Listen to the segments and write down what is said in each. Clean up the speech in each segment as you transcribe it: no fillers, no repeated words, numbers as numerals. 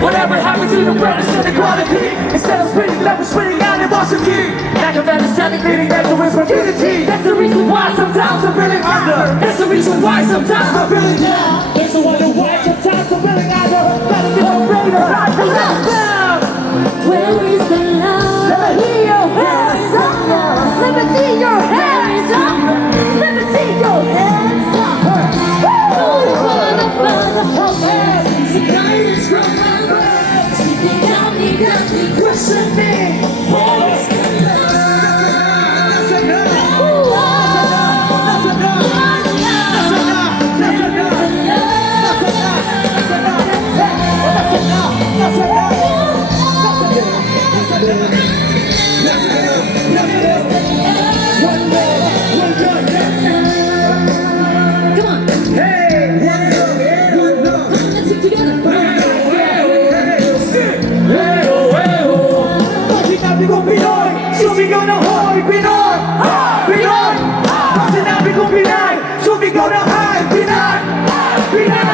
Whatever happened to the brothers and equality? Instead of spitting love, we're spitting out and watching key. Lack of understanding, leading back to its community. That's the reason why sometimes I'm feeling under. That's the reason why sometimes I'm feeling down. There's a wonder why sometimes I'm feeling under. Better get on greater, right to left down. Where is the love? Let me hear your hands up. Let me see your hands up. Let me see your hands up. Some guidance from my breath. Speaking out me, got me questioning. Where is the love? That's enough. That's enough. That's enough. That's enough. That's enough. That's enough. That's enough. That's enough. That's enough. One more. One more. Come on. Hey. Let's sing together. Pag sinabi kong Pinoy, sumigaw ng hoy, Pinoy! Pinoy! Pag sinabi kong Pinay, sumigaw ng hay, Pinay! Pinay!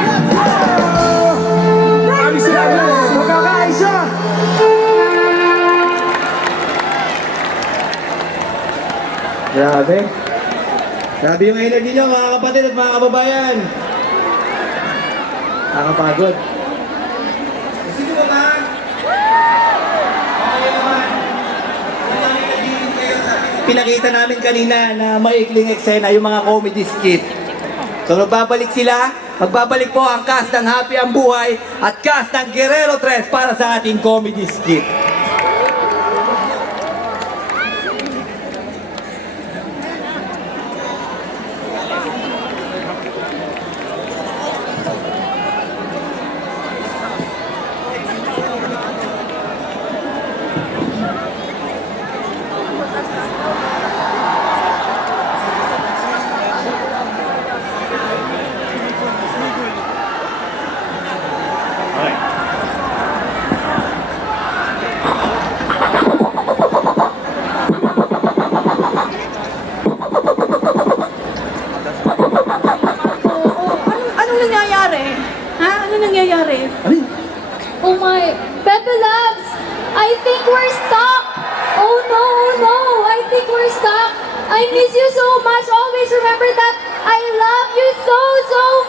Maraming salamat, magkakaisa! Grabe. Grabe yung energy niyo mga kapatid at mga kababayan. Nakakapagod. Gusto niyo ba ba? Okay naman. Pinakita namin kanina na maikling eksena yung mga comedy skit. So magbabalik sila, magbabalik po ang cast ng Happy ang Buhay at cast ng Guerrero 3 para sa ating comedy skit. Anong nangyayari? Ha? Anong nangyayari? Oh my, Pepe Labs, I think we're stuck. Oh no, I think we're stuck. I miss you so much. Always remember that I love you so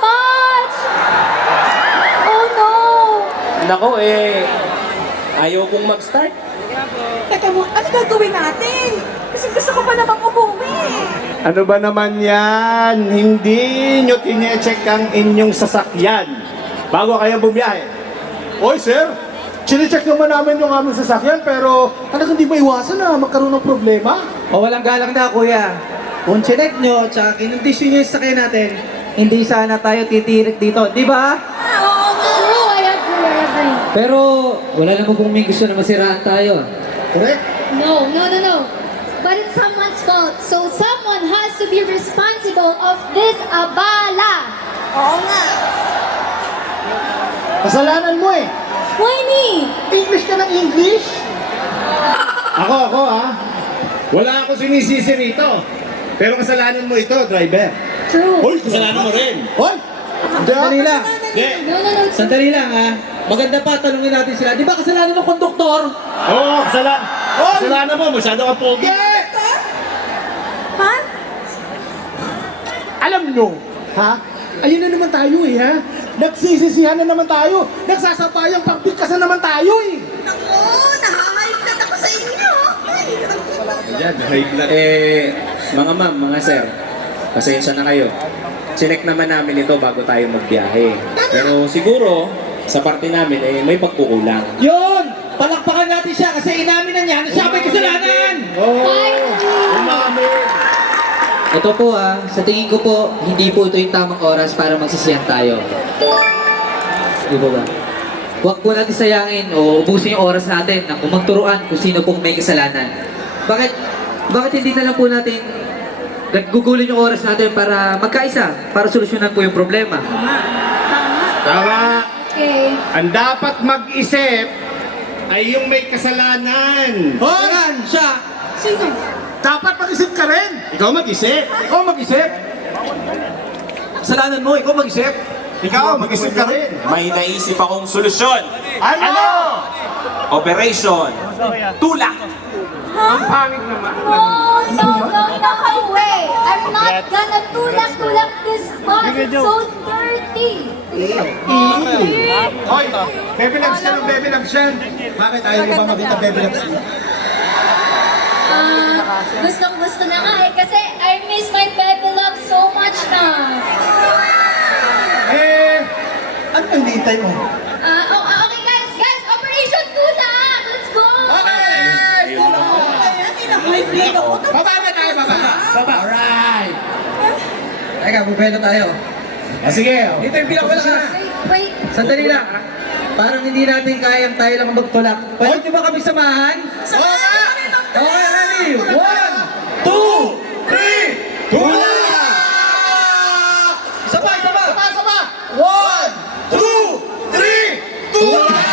much. Oh no. Nako ayaw kong mag-start. Teka mo, ano gagawin natin? Kasi gusto ko pa namang umuwi. Ano ba naman yan? Hindi nyo tine-check ang inyong sasakyan bago kayo bumiyahe. Oy sir, chine-check naman namin yung aming sasakyan pero talagang hindi maiwasan na magkaroon ng problema. O walang galang na kuya. Kung chinek nyo, tsaka kinondisyon nyo yung sakyan natin, hindi sana tayo titirik dito, di ba? True, I agree. Pero wala naman pong may gusto na masiraan tayo. Correct? No. But it's someone's fault. So someone has to be responsible of this abala. Oo nga. Kasalanan mo eh. Why me? English ka ng English? Ako Wala ako sinisisi rito. Pero kasalanan mo ito, driver. True. Hoy, kasalanan mo rin. Hoy! Sandali lang. Hindi. No. Sandali lang ha. Maganda pa, tanungin natin sila. Di ba kasalanan ng konduktor? Oo, kasalanan mo. Masyado ka pogi. Ha? Alam nyo, ha? Ayun na naman tayo eh, ha? Nagsisisihan na naman tayo. Nagsasabayang pagbigkasan naman tayo eh. Naku, nahahype ako sa inyo. Mga ma'am, mga sir, pasensya na kayo. Sinek naman namin ito bago tayo magbiyahe. Pero siguro, sa parte namin, may pagkukulang. Yun! Palakpakan natin siya kasi inamin na niya na siya may kasalanan! Umamin. Ito po sa tingin ko po, hindi po ito yung tamang oras para magsisiyan tayo. Di ba ba? Huwag po natin sayangin o ubusin yung oras natin na kung magturuan kung sino pong may kasalanan. Bakit hindi na lang po natin gugulin yung oras natin para magkaisa, para solusyonan po yung problema? Tama. Okay. Ang dapat mag-isip ay yung may kasalanan. Yan! Siya! Sino? Dapat mag-isip ka rin. Ikaw mag-isip. Ikaw mag-isip. Kasalanan mo, ikaw mag-isip. Ikaw mag-isip ka rin. May naisip akong solusyon. Ano? Operation Tulak. Ang pangit naman. No way! I'm not gonna tulak this bus. It's so dirty. Hoy, Baby Loves ka ng Baby Loves yan. Bakit ayaw mo ba makita Baby Loves? Gustong-gusto na nga eh. Kasi I miss my baby love so much na. Ano ang hinihintay mo? Okay guys, Operation Tulak! Let's go! Naka-hybrid ako. Baba na tayo, baba. Baba. Alright. Teka, bubelo tayo. Sige. Dito yung pinakawala ka. Wait. Sandali lang. Parang hindi natin kayang tayo lang magtulak. Pwede nyo ba kami samahan? Okay, ready? 1, 2, 3, tulak! Sabay! 1, 2, 3, tulak!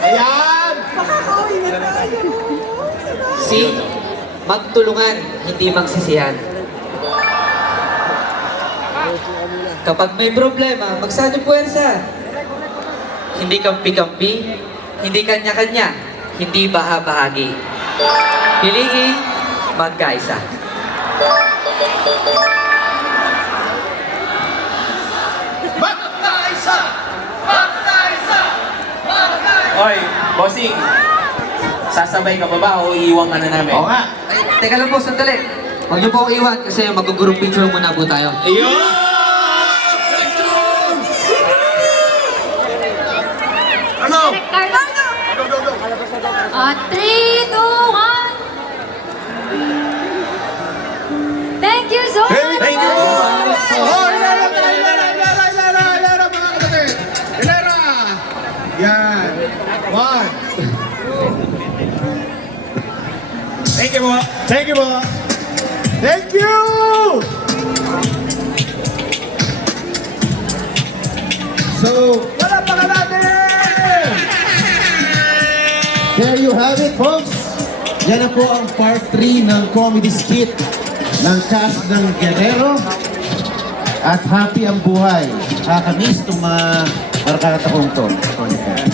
Ayan. Makakauwi na tayo. See? Magtulungan, hindi magsisihan. Kapag may problema, magsado puwersa. Hindi kampi-kampi, hindi kanya-kanya, hindi baha-bahagi. Piliin, magkaisa. Oy, bossing. Sasabay ka pa ba o iiwan ka na namin? Oo nga. Ay, teka lang po, sandali. Huwag niyo po ako iwan kasi mag-group picture muna po tayo. Ayun! Ano? Ricardo! 3, 2, 1. Thank you so much! Thank you. Hilera, mga kapatid. Hilera. Yan. 1. Thank you po. Thank you po. Thank you. So, wala pa ka natin. There you have it, folks. Yan na po ang part 3 ng comedy skit ng cast ng Guerrero. At happy ang buhay. Kakamiss itong mga barkatahong to.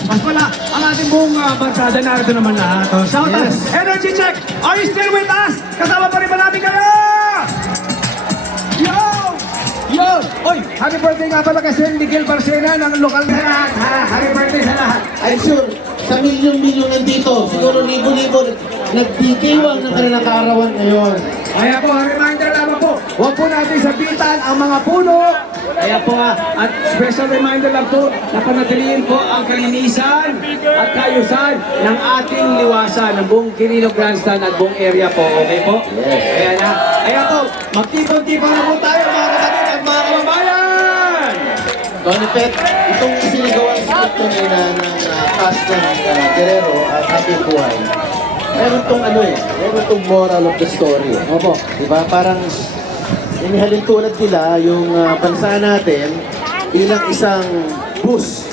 Mas pala, ang ating buong barsada narito naman lahat. Oh, shout out. Yes. Energy check. Are you still with us? Kasama pa rin ba natin kayo? Yo! Yo! Oy, happy birthday nga pala kay Sir Miguel Barcena ng lokal na lahat. Ha? Happy birthday sa lahat. I'm sure, sa milyon-milyon nandito, siguro libo-libo, nagdikiwang ng kanilang kaarawan ngayon. Kaya po, reminder lamang po, huwag po natin sabitan ang mga puno. Kaya po, at special reminder lang po, na panatiliin po ang kalinisan at kaayusan ng ating liwasan, ng buong Quirino Grandstand at buong area po. Okay po? Yes. Kaya po, magtipon-tipon na po tayo mga kapatid at mga kababayan! Tony Pet, itong sinigawang skit kanina ng cast ng Guerrero at happy ang buhay. Meron tong meron tong moral of the story. Opo. Diba? Parang inihalin tulad nila yung bansa natin bilang isang bus.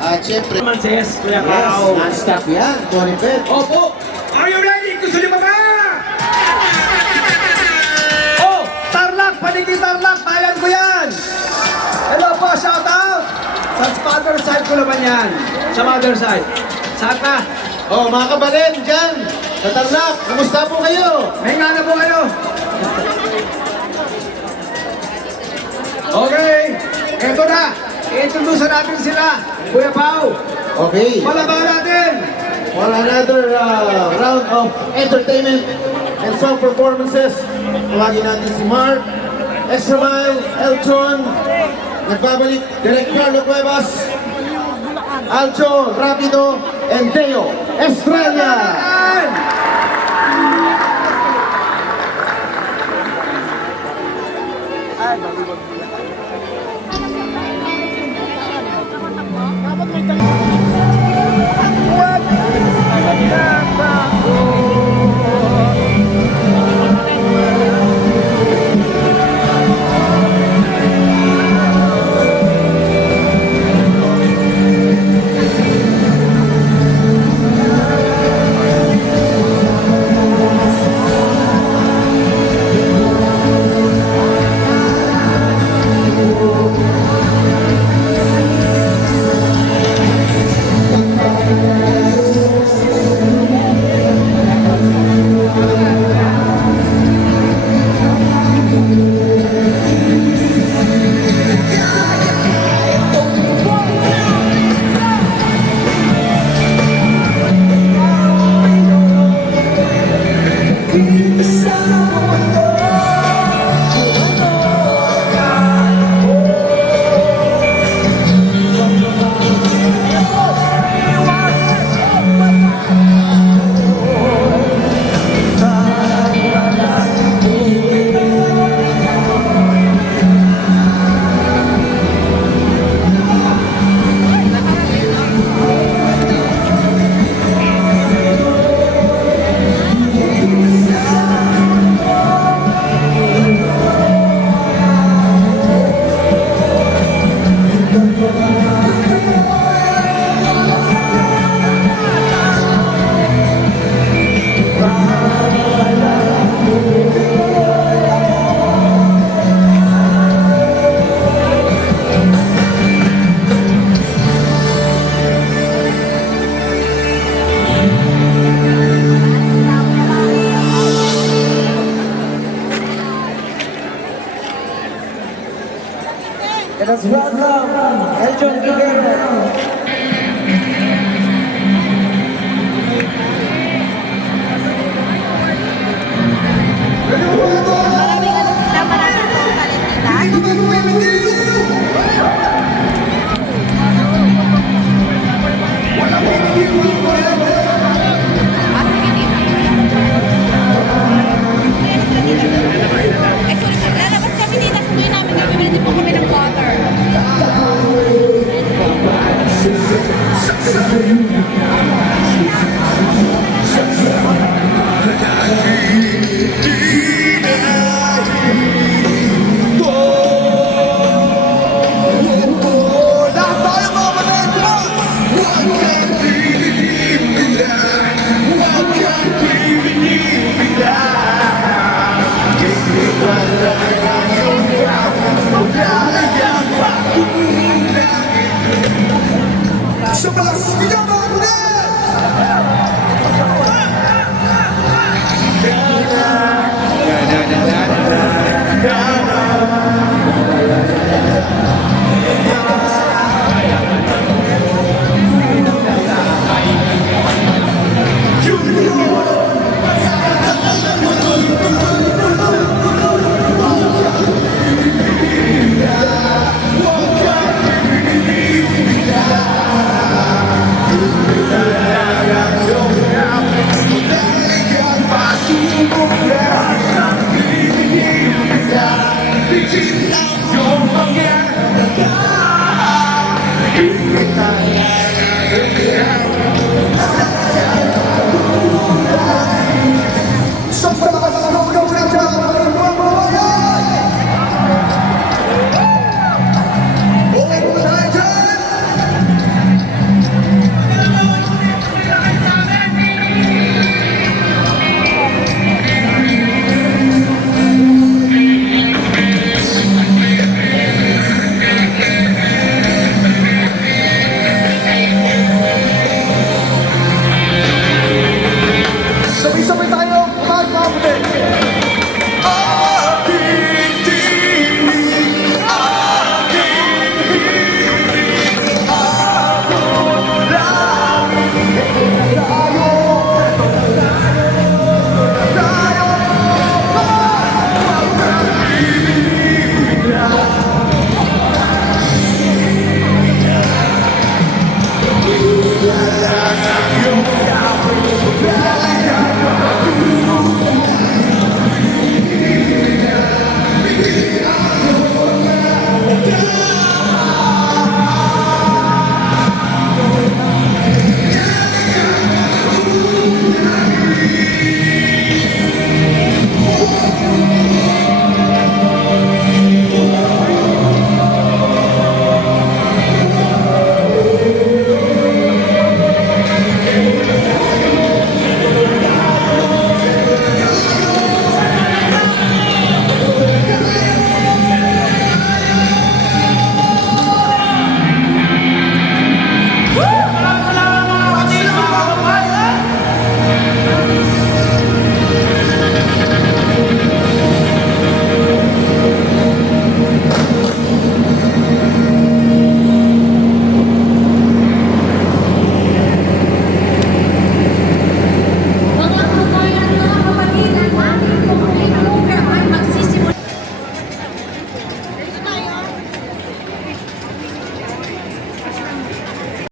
At syempre, Naman says, Kuya yes, Kao. non-stop yan, Tony Pet. Opo! Are you ready? Gusto niyo ba ba? Oh! Tarlac! Paniki Tarlac! Bayan ko yan! Hello po! Shout out! Sa mother side ko naman yan. Sa mother side. Saan ka? Oh, mga kabalen dyan, sa Tarlac, kumusta po kayo? May nga na po kayo. Okay. Eto na. I-introduce natin sila. Kuya Pao. Okay. Palabahan natin. For another round of entertainment and song performances, tawagin natin si Mark, Extra Mile, Elton, nagbabalik, Direk Carlo Cuevas, Alcho, Rapido, and Deo Estrella. Let us welcome Eljon Rivera.